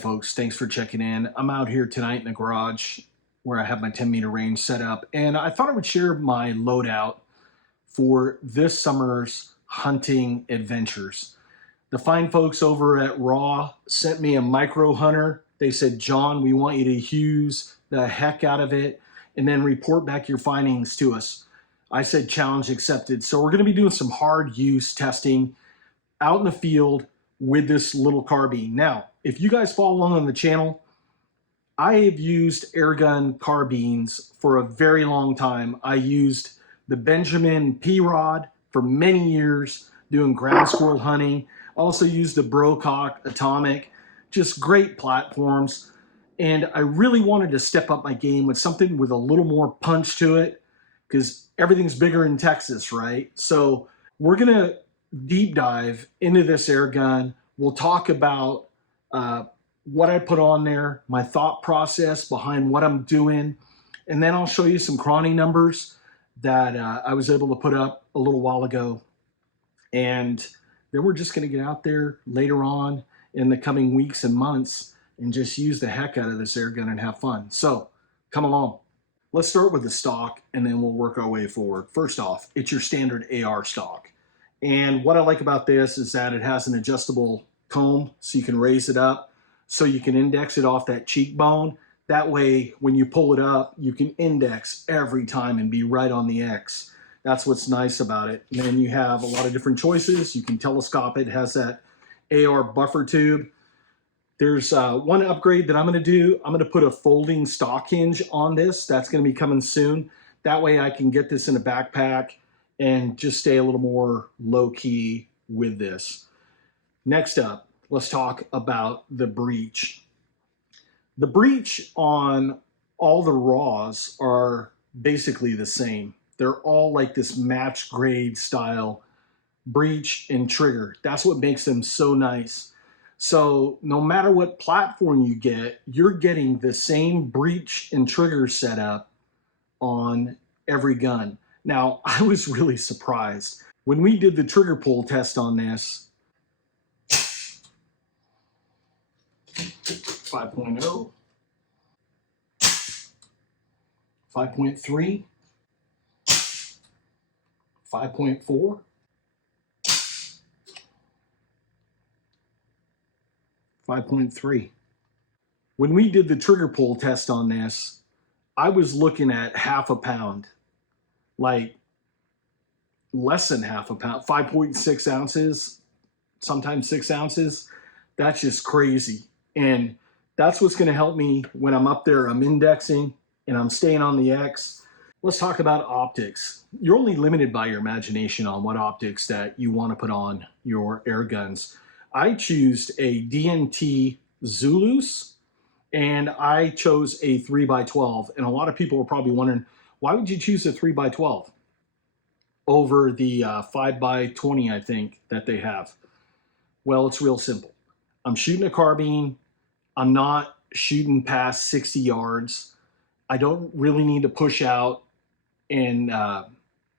folks, thanks for checking in. I'm out here tonight in the garage where I have my 10-meter range set up, and I thought I would share my loadout for this summer's hunting adventures. The fine folks over at Raw sent me a micro hunter. They said, John, we want you to use the heck out of it and then report back your findings to us. I said, challenge accepted. So we're going to be doing some hard use testing out in the field with this little carbine. Now, if you guys follow along on the channel, I have used airgun carbines for a very long time. I used the Benjamin P-Rod for many years doing ground squirrel hunting. Also used the Brocock Atomic, just great platforms. And I really wanted to step up my game with something with a little more punch to it because everything's bigger in Texas, right? So we're gonna deep dive into this air gun. We'll talk about what I put on there, my thought process behind what I'm doing, and then I'll show you some Chrony numbers that I was able to put up a little while ago. And then we're just going to get out there later on in the coming weeks and months and just use the heck out of this air gun and have fun. So come along. Let's start with the stock and then we'll work our way forward. First off, it's your standard AR stock. And what I like about this is that it has an adjustable comb so you can raise it up so you can index it off that cheekbone. That way, when you pull it up, you can index every time and be right on the X. That's what's nice about it. And then you have a lot of different choices. You can telescope it. It has that AR buffer tube. There's one upgrade that I'm going to do. I'm going to put a folding stock hinge on this. That's going to be coming soon. That way I can get this in a backpack and just stay a little more low-key with this. Next up, let's talk about the breech. The breech on all the Raws are basically the same. They're all like this match grade style breech and trigger. That's what makes them so nice. So no matter what platform you get, you're getting the same breech and trigger setup on every gun. Now, I was really surprised. When we did the trigger pull test on this, 5.0, 5.3, 5.4, 5.3. When we did the trigger pull test on this, I was looking at half a pound, like less than half a pound, 5.6 ounces, sometimes 6 ounces. That's just crazy. And that's what's going to help me when I'm up there, I'm indexing and I'm staying on the X. Let's talk about optics. You're only limited by your imagination on what optics that you want to put on your air guns. I chose a DNT Zulus and I chose a 3x12. And a lot of people are probably wondering, why would you choose a 3x12 over the 5x20, I think, that they have? Well, it's real simple. I'm shooting a carbine. I'm not shooting past 60 yards. I don't really need to push out and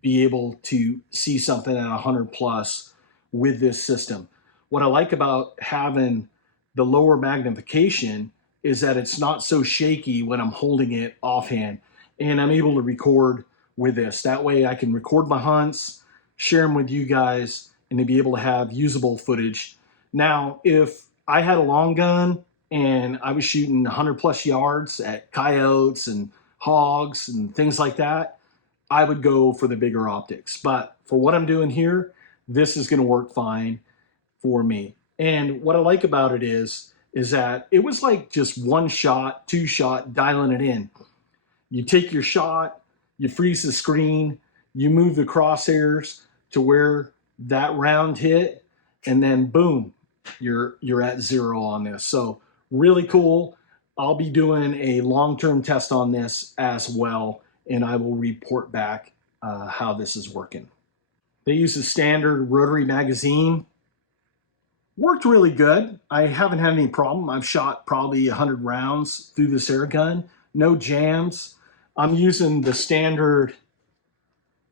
be able to see something at 100 plus with this system. What I like about having the lower magnification is that it's not so shaky when I'm holding it offhand, and I'm able to record with this. That way I can record my hunts, share them with you guys, and to be able to have usable footage. Now, if I had a long gun and I was shooting 100 plus yards at coyotes and hogs and things like that, I would go for the bigger optics. But for what I'm doing here, this is going to work fine for me. And what I like about it is that it was like just one shot, two shot, dialing it in. You take your shot, you freeze the screen, you move the crosshairs to where that round hit, and then boom, you're at zero on this. So really cool. I'll be doing a long-term test on this as well, and I will report back how this is working. They use a standard rotary magazine. Worked really good. I haven't had any problem. I've shot probably 100 rounds through this air gun. No jams. I'm using the standard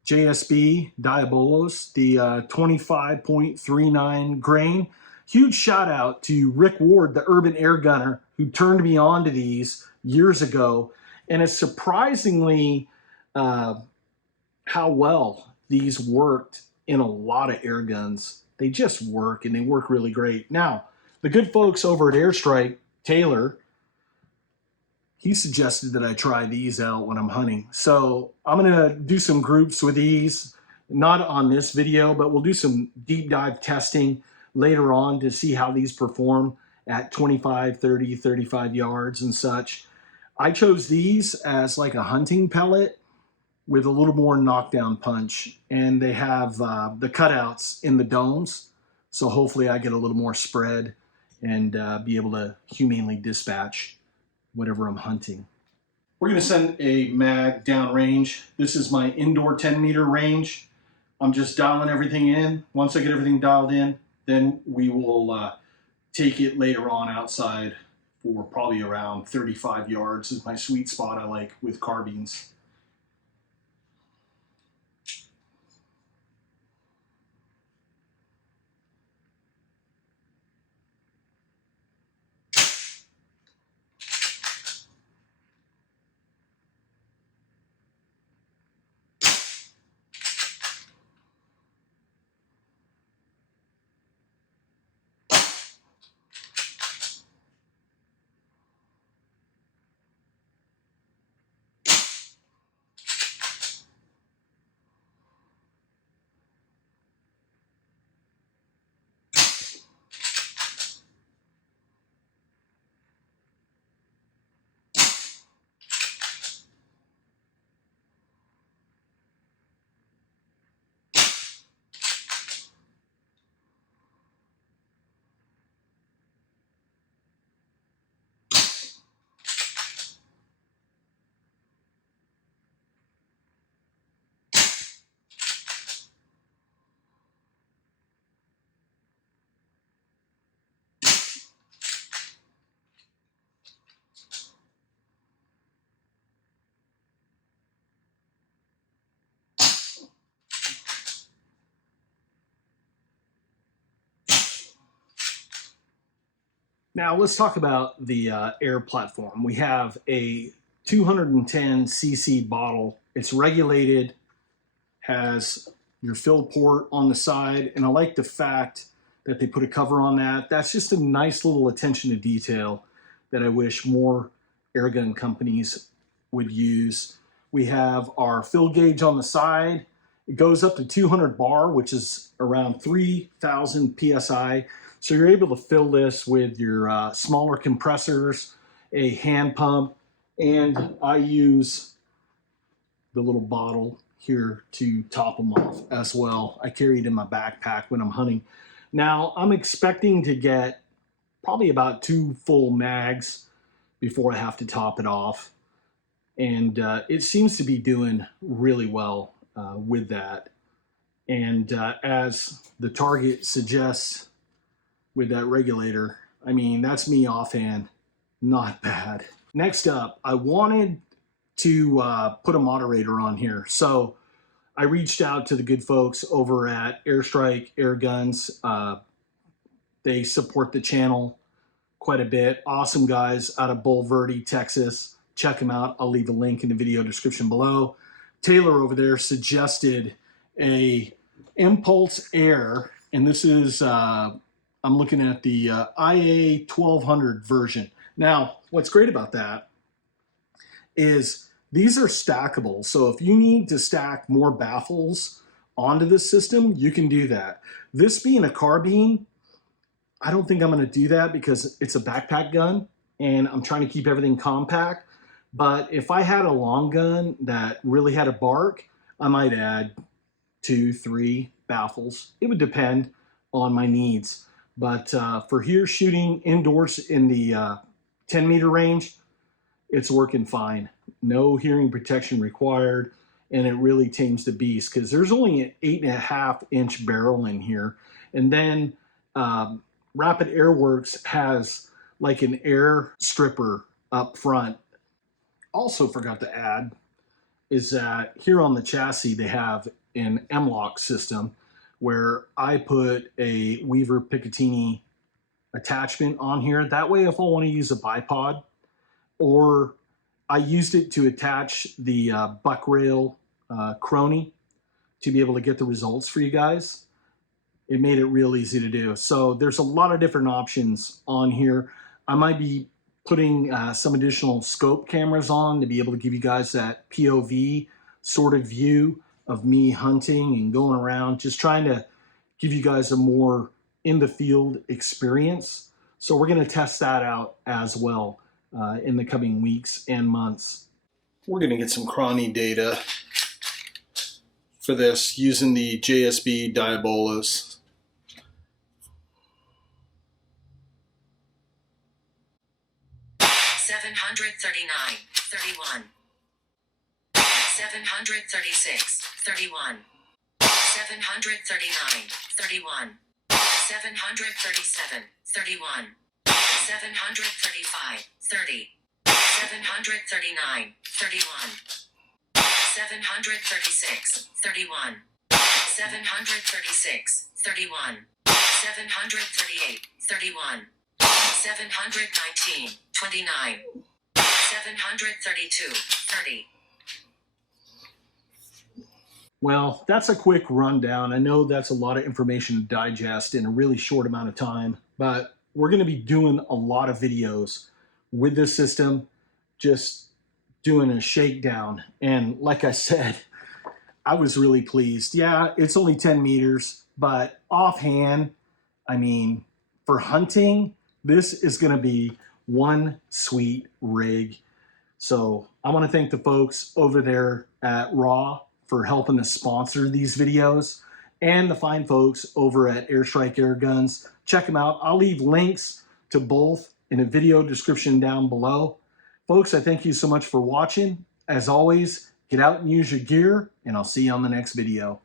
JSB Diabolos, the 25.39 grain. huge shout out to Rick Ward, the urban air gunner, who turned me on to these years ago. And it's surprisingly how well these worked in a lot of air guns. They just work, and they work really great. Now, the good folks over at AIRSTRYK, Taylor, he suggested that I try these out when I'm hunting. So I'm gonna do some groups with these, not on this video, but we'll do some deep dive testing later on to see how these perform at 25, 30, 35 yards and such. I chose these as like a hunting pellet with a little more knockdown punch, and they have the cutouts in the domes. So hopefully I get a little more spread and be able to humanely dispatch whatever I'm hunting. We're gonna send a mag downrange. This is my indoor 10-meter range. I'm just dialing everything in. Once I get everything dialed in, then we will take it later on outside for probably around 35 yards is my sweet spot I like with carbines. Now let's talk about the air platform. We have a 210cc bottle. It's regulated, has your fill port on the side, and I like the fact that they put a cover on that. That's just a nice little attention to detail that I wish more airgun companies would use. We have our fill gauge on the side. It goes up to 200 bar, which is around 3,000 PSI. So you're able to fill this with your smaller compressors, a hand pump, and I use the little bottle here to top them off as well. I carry it in my backpack when I'm hunting. Now I'm expecting to get probably about 2 full mags before I have to top it off. And it seems to be doing really well with that. And as the target suggests with that regulator, I mean, that's me offhand, not bad. Next up, I wanted to put a moderator on here. So I reached out to the good folks over at AIRSTRYK Airguns. They support the channel quite a bit. Awesome guys out of Bulverde, Texas. Check them out. I'll leave a link in the video description below. Taylor over there suggested a Impulse Air, and this is, I'm looking at the IA 1200 version. Now, what's great about that is these are stackable. So if you need to stack more baffles onto this system, you can do that. This being a carbine, I don't think I'm going to do that because it's a backpack gun and I'm trying to keep everything compact. But if I had a long gun that really had a bark, I might add 2, 3 baffles. It would depend on my needs. But for here shooting indoors in the 10-meter range, it's working fine. No hearing protection required, and it really tames the beast because there's only an 8.5-inch barrel in here. And then Rapid AirWorks has like an air stripper up front. Also forgot to add is that here on the chassis they have an M-LOK system where I put a Weaver Picatinny attachment on here. That way, if I want to use a bipod, or I used it to attach the buck rail Chrony to be able to get the results for you guys. It made it real easy to do. So there's a lot of different options on here. I might be putting some additional scope cameras on to be able to give you guys that POV sort of view of me hunting and going around, just trying to give you guys a more in the field experience. So we're going to test that out as well in the coming weeks and months. We're going to get some Chrony data for this using the JSB Diabolos. $739, 31. $736, 31. $739, 31. $737, 31. $735, 30. $739, 31. $736, 31. $736, 31. $738, 31. $719, 29. $732, 30. Well, that's a quick rundown. I know that's a lot of information to digest in a really short amount of time, but we're going to be doing a lot of videos with this system, just doing a shakedown. And like I said, I was really pleased. Yeah, it's only 10 meters, but offhand, I mean, for hunting, this is going to be one sweet rig. So I want to thank the folks over there at Raw for helping to sponsor these videos, and the fine folks over at AIRSTRYK Airguns. Check them out. I'll leave links to both in a video description down below. Folks, I thank you so much for watching. As always, get out and use your gear, and I'll see you on the next video.